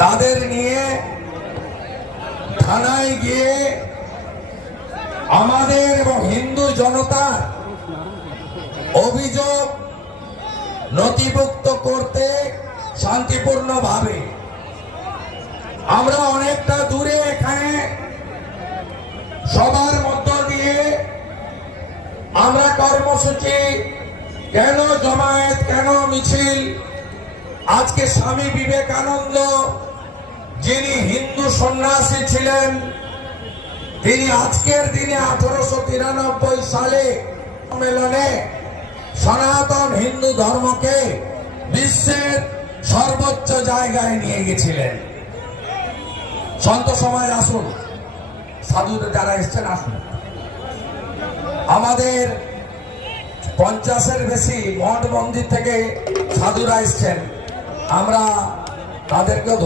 তাদের নিয়ে থানায় গিয়ে আমাদের এবং হিন্দু জনতার অভিযোগ নথিভুক্ত করতে শান্তিপূর্ণভাবে আমরা অনেকটা দূরে এখানে সবার মধ্য দিয়ে আমরা কর্মসূচি কেন জমায়েত কেন মিছিল আজকে স্বামী বিবেকানন্দ যিনি হিন্দু সন্ন্যাসী ছিলেন তিনি আজকের দিনে 1893 সালে সম্মেলনে সনাতন হিন্দু ধর্মকে বিশ্বের সর্বোচ্চ জায়গায় নিয়ে গেছিলেন। সন্ত সমাজ আসুন, সাধুদের যারা এসছেন আসুন। আমাদের 50-এর বেশি মঠ মন্দির থেকে সাধুরা এসছেন, আমরা তাদেরকেও